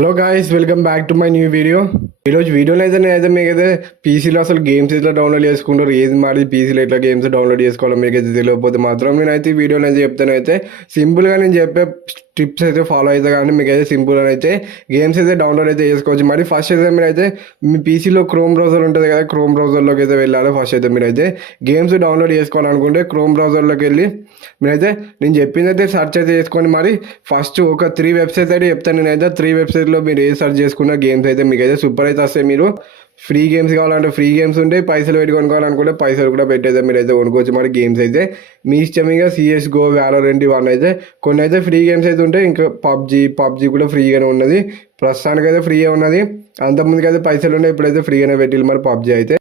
Hello guys, welcome back to my new video. ఈరోజు వీడియోలో అయితే నేనైతే మీకైతే పీసీలో అసలు గేమ్స్ ఎట్లా డౌన్లోడ్ చేసుకుంటారు, ఏది మాది పీసీలో ఎట్లా గేమ్స్ డౌన్లోడ్ చేసుకోవాలో మీకైతే తెలియకపోతే మాత్రం నేనైతే ఈ వీడియోలో అయితే చెప్తానైతే సింపుల్గా నేను చెప్పే టిప్స్ అయితే ఫాలో అయితే కానీ మీకైతే సింపుల్గా అయితే గేమ్స్ అయితే డౌన్లోడ్ అయితే చేసుకోవచ్చు. మరి ఫస్ట్ అయితే మీరైతే మీ పీసీలో క్రోమ్ బ్రౌజర్ ఉంటుంది కదా, క్రోమ్ బ్రౌజర్లోకి అయితే వెళ్ళాలి. ఫస్ట్ అయితే మీరైతే గేమ్స్ డౌన్లోడ్ చేసుకోవాలనుకుంటే క్రోమ్ బ్రౌజర్లోకి వెళ్ళి మీరైతే నేను చెప్పింది అయితే సెర్చ్ అయితే చేసుకోండి. మరి ఫస్ట్ ఒక 3 వెబ్సైట్స్ అయితే చెప్తాను నేనైతే. 3 వెబ్సైట్లో మీరు ఏ సెర్చ్ చేసుకున్న గేమ్స్ అయితే మీకైతే సూపర్ అయితే వస్తాయి. మీరు ఫ్రీ గేమ్స్ కావాలంటే ఫ్రీ గేమ్స్ ఉంటాయి, పైసలు పెట్టి కొనుక్కోవాలనుకుంటే పైసలు కూడా పెట్టయితే మీరైతే కొనుక్కోవచ్చు. మరి గేమ్స్ అయితే మీ ఇష్టం, ఇక CSGO, VALORANT ఇవన్నీ అయితే కొన్ని అయితే ఫ్రీ గేమ్స్ అయితే ఉంటాయి. ఇంకా పబ్జీ కూడా ఫ్రీగానే ఉన్నది, ప్రస్తుతానికి అయితే ఫ్రీగా ఉన్నది. అంతకుముందుకు అయితే పైసలు ఉన్నాయి, ఇప్పుడైతే ఫ్రీగానే పెట్టిల్లు మరి పబ్జీ అయితే.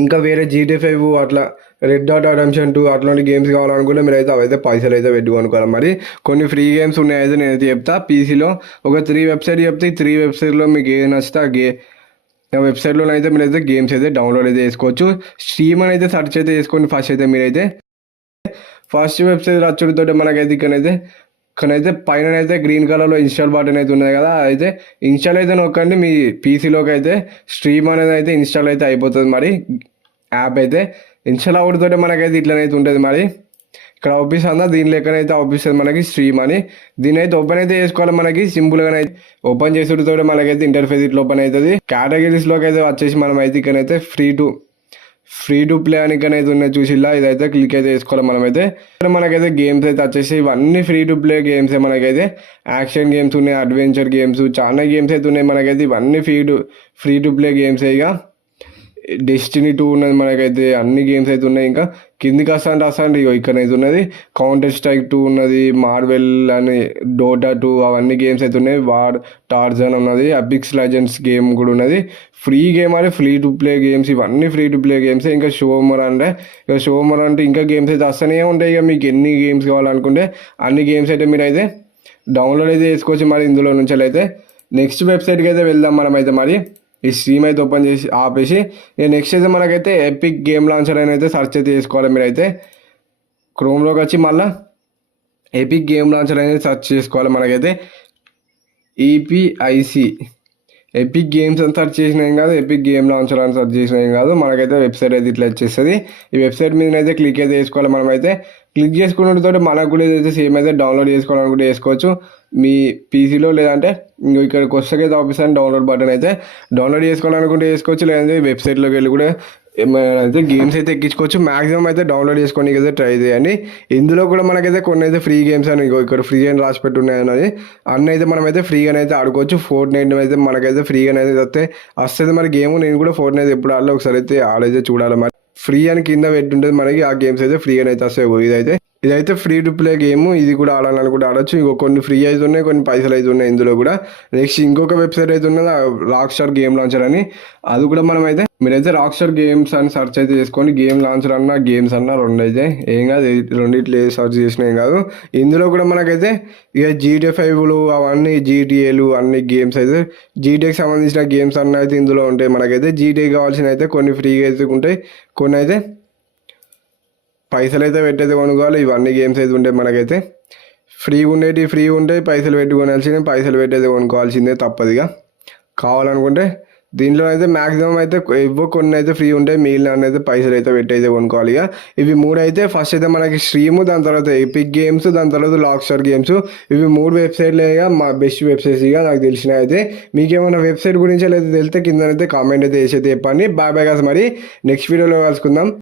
ఇంకా వేరే GTA 5 అట్లా రెడ్ డాట్ రెడెంప్షన్ 2 అట్లాంటి గేమ్స్ కావాలనుకుంటే మీరైతే అవైతే పైసలు అయితే పెట్టుకోనుకోవాలి. మరి కొన్ని ఫ్రీ గేమ్స్ ఉన్నాయైతే నేనైతే చెప్తా. పీసీలో ఒక 3 వెబ్సైట్ చెప్తే ఈ 3 వెబ్సైట్లో మీకు ఏ నచ్చితే ఆ వెబ్సైట్లో అయితే మీరైతే గేమ్స్ అయితే డౌన్లోడ్ అయితే చేసుకోవచ్చు. స్ట్రీమ్ అని అయితే సెర్చ్ అయితే చేసుకోండి. ఫస్ట్ అయితే మీరైతే ఫస్ట్ వెబ్సైట్ వచ్చుడితో మనకైతే ఇక్కడైతే పైన అయితే గ్రీన్ కలర్లో ఇన్స్టాల్ బటన్ అయితే ఉన్నది కదా, అయితే ఇన్స్టాల్ అయితే నొక్కండి. మీ పీసీలోకి అయితే స్ట్రీమ్ అనేది అయితే ఇన్స్టాల్ అయితే అయిపోతుంది. మరి యాప్ అయితే ఇన్స్టాల్ అవుతుంటే మనకైతే ఇట్లనైతే ఉంటుంది. మరి ఇక్కడ అవుపిస్తుందా, దీని లెక్కనైతే అవుపిస్తుంది మనకి స్ట్రీమ్ అని. దీని అయితే ఓపెన్ అయితే చేసుకోవాలి. మనకి సింపుల్గానే అయితే ఓపెన్ చేసుడితో మనకైతే ఇంటర్ఫేస్ ఇట్లా ఓపెన్ అవుతుంది. కేటగిరీస్లోకి అయితే వచ్చేసి మనం అయితే ఇక్కడైతే ఫ్రీ టు ప్లే అని అయితే ఉన్నాయి చూసిల్లా, ఇదైతే క్లిక్ అయితే చేసుకోవాలి. మనమైతే మనకైతే గేమ్స్ అయితే వచ్చేసి ఇవన్నీ ఫ్రీ టు ప్లే గేమ్స్. మనకైతే యాక్షన్ గేమ్స్ ఉన్నాయి, అడ్వెంచర్ గేమ్స్, చాలా గేమ్స్ అయితే ఉన్నాయి. మనకైతే ఇవన్నీ ఫ్రీ టు ప్లే గేమ్స్. ఇక డెస్టినీ 2 ఉన్నది, మనకైతే అన్ని గేమ్స్ అయితే ఉన్నాయి. ఇంకా కిందికి వస్తాంటే ఇక్కడైతే ఉన్నది కౌంటర్ స్ట్రైక్ 2 ఉన్నది, మార్వెల్ అని డోటా 2 అవన్నీ గేమ్స్ అయితే ఉన్నాయి. టార్జన్ ఉన్నది, అబిక్స్ లెజెండ్స్ గేమ్ కూడా ఉన్నది. ఫ్రీ గేమ్ అంటే ఫ్రీ టు ప్లే గేమ్స్, ఇవన్నీ ఫ్రీ టు ప్లే గేమ్స్. ఇంకా షోమర్ అంటే ఇంకా గేమ్స్ అయితే వస్తూనే ఉంటాయి. ఇక మీకు ఎన్ని గేమ్స్ కావాలనుకుంటే అన్ని గేమ్స్ అయితే మీరు అయితే డౌన్లోడ్ అయితే చేసుకోవచ్చు. మరి ఇందులో నుంచి అయితే నెక్స్ట్ వెబ్సైట్కి అయితే వెళ్దాం మనమైతే. మరి ఈ స్ట్రీమ్ అయితే ఓపెన్ చేసి ఆపేసి నెక్స్ట్ అయితే మనకైతే ఎపిక్ గేమ్ లాంచర్ అని అయితే సెర్చ్ అయితే చేసుకోవాలి. మీరైతే క్రోమ్లోకి వచ్చి మళ్ళీ ఎపిక్ గేమ్ లాంచర్ అనేది సెర్చ్ చేసుకోవాలి. మనకైతే ఎపిక్ గేమ్స్ అని సెర్చ్ చేసినా ఏం కాదు, ఎపిక్ గేమ్ లాంచర్ అని సెర్చ్ చేసినా ఏం కాదు. మనకైతే వెబ్సైట్ అయితే ఇట్లా వచ్చేస్తుంది. ఈ వెబ్సైట్ మీద అయితే క్లిక్ అయితే చేసుకోవాలి. మనమైతే క్లిక్ చేసుకున్నతో మనకు కూడా ఏదైతే సేమ్ అయితే డౌన్లోడ్ చేసుకోవాలనుకుంటే చేసుకోవచ్చు మీ పీసీలో. లేదంటే ఇక్కడికి వస్తే ఆఫీస్ అని డౌన్లోడ్ బటన్ అయితే డౌన్లోడ్ చేసుకోవాలనుకుంటే చేసుకోవచ్చు. లేదంటే వెబ్సైట్లోకి వెళ్ళి కూడా అయితే గేమ్స్ అయితే ఎక్కించుకోవచ్చు. మ్యాక్సిమం అయితే డౌన్లోడ్ చేసుకోవడానికి అయితే ట్రై చేయండి. ఇందులో కూడా మనకైతే కొన్ని అయితే ఫ్రీ గేమ్స్ అని ఇక్కడ ఫ్రీ అని రాసి పెట్టున్నాయని అన్నీ అయితే మనమైతే ఫ్రీగానే అయితే ఆడుకోవచ్చు. Fortnite అయితే మనకైతే ఫ్రీగానే అయితే వస్తుంది. మరి గేమ్ నేను కూడా Fortnite ఎప్పుడు ఆడాలి, ఒకసారి అయితే ఆడైతే చూడాలి. మరి ఫ్రీ అని కింద పెట్టుంటుంది మనకి, ఆ గేమ్స్ అయితే ఫ్రీగానే అయితే వస్తాయి. ఇదైతే ఫ్రీ టు ప్లే గేమ్, ఇది కూడా ఆడాలనుకుంటే ఆడొచ్చు. ఇంకో కొన్ని ఫ్రీ అయితే ఉన్నాయి, కొన్ని పైసలు అయితే ఉన్నాయి ఇందులో కూడా. నెక్స్ట్ ఇంకొక వెబ్సైట్ అయితే ఉన్నది రాక్ స్టార్ గేమ్ లాంచర్ అని, అది కూడా మనమైతే మీరైతే రాక్ స్టార్ గేమ్స్ అని సెర్చ్ అయితే చేసుకోండి. గేమ్ లాంచర్ అన్నా గేమ్స్ అన్నా రెండు అయితే ఏం కాదు, రెండిట్లో సెర్చ్ చేసినా ఏం కాదు. ఇందులో కూడా మనకైతే ఇక GTA 5 అవన్నీ GTAలు అన్ని గేమ్స్ అయితే GTAకి సంబంధించిన గేమ్స్ అన్నీ అయితే ఇందులో ఉంటాయి. మనకైతే GTA కావాల్సిన అయితే కొన్ని ఫ్రీగా అయితే ఉంటాయి, కొన్ని అయితే పైసలు అయితే పెట్టయితే కొనుక్కోవాలి. ఇవన్నీ గేమ్స్ అయితే ఉంటాయి. మనకైతే ఫ్రీ ఉంటాయి, పైసలు పెట్టి కొనాల్సిందే, పైసలు పెట్టయితే కొనుక్కోవాల్సిందే తప్పదుగా. కావాలనుకుంటే దీంట్లో అయితే మ్యాక్సిమం అయితే కొన్ని అయితే ఫ్రీ ఉంటాయి, మిగిలిన అయితే పైసలు అయితే పెట్టి అయితే కొనుక్కోవాలి. ఇక ఇవి 3 అయితే ఫస్ట్ అయితే మనకి స్ట్రీము, దాని తర్వాత ఎపిక్ గేమ్స్, దాని తర్వాత రాక్ స్టార్ గేమ్స్. ఇవి 3 వెబ్సైట్లే మా బెస్ట్ వెబ్సైట్స్ ఇక నాకు తెలిసినవి అయితే. మీకేమైనా వెబ్సైట్ గురించి అయితే తెలిస్తే కిందనైతే కామెంట్ అయితే వేసి అయితే చెప్పండి. బాయ్ గాయ్స్, మరి నెక్స్ట్ వీడియోలో కలుసుకుందాం.